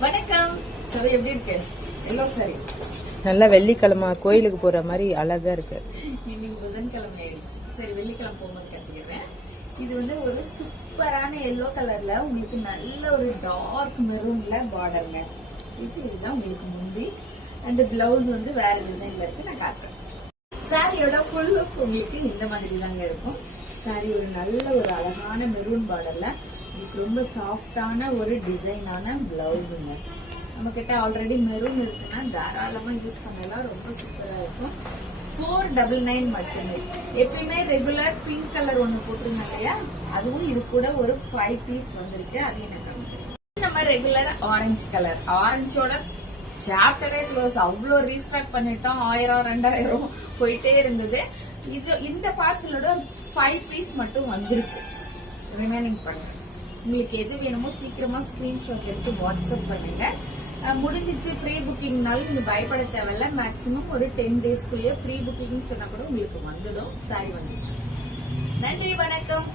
வணக்கம். சரி, எப்படி இருக்கு? எல்லோ சாரி நல்லா வெள்ளிக்கிழமை கோயிலுக்கு போற மாதிரி அழகா இருக்கு. இன்னைக்கு புதன்கிழமை ஆயிடுச்சு. சரி, வெள்ளிக்கிழமை போகும்போது கட்டிக்கிறேன். இது வந்து ஒரு சூப்பரான எல்லோ கலர்ல உங்களுக்கு நல்ல ஒரு டார்க் மெரூன்ல பார்டர்ங்க. இதுதான் உங்களுக்கு முந்தி அண்ட் பிளவுஸ் வந்து வேற டிசைன்ல இருக்கு. நான் காட்டுறேன். சாரியோட ஃபுல் லுக் உங்களுக்கு இந்த மாதிரி தாங்க இருக்கும். சாரி ஒரு நல்ல ஒரு அழகான மெரூன் பார்டர்ல உங்களுக்கு ரொம்ப சாஃப்டான ஒரு டிசைனான பிளவுஸுங்க. நம்ம கிட்ட ஆல்ரெடி மெரூன் இருக்குன்னா தாராளமா யூஸ் பண்ணலாம். ரொம்ப சூப்பரா இருக்கும். 499 மட்டுமே. எப்பயுமே ரெகுலர் பிங்க் கலர் ஒண்ணு போட்டிருந்தாங்க இல்லையா, அதுவும் இது கூட ஒரு 5 பீஸ் வந்திருக்கு. அதையும் நான் காமிக்கிறேன். நம்ம ரெகுலர் ஆரஞ்சு கலர், ஆரஞ்சோட சாப்டரே க்ளோஸ். அவ்வளோ ரீஸ்டாக் பண்ணிட்டோம். 1000 2000 போயிட்டே இருந்தது. இந்த பார்சலோட 5 பீஸ் மட்டும் வந்திருக்கு. ரிமைனிங் பண்ணுங்க. உங்களுக்கு எது வேணுமோ சீக்கிரமா ஸ்கிரீன்ஷாட் எடுத்து வாட்ஸ்அப் பண்ணுங்க. முடிஞ்சிச்சு. ப்ரீ புக்கிங்னாலும் நீங்க பயப்பட தேவையில்ல. மேக்சிமம் ஒரு 10 டேஸ்க்குள்ளேயே ப்ரீ புக்கிங் சொன்னா கூட உங்களுக்கு வந்துடும். சாரி வந்துச்சு. நன்றி, வணக்கம்.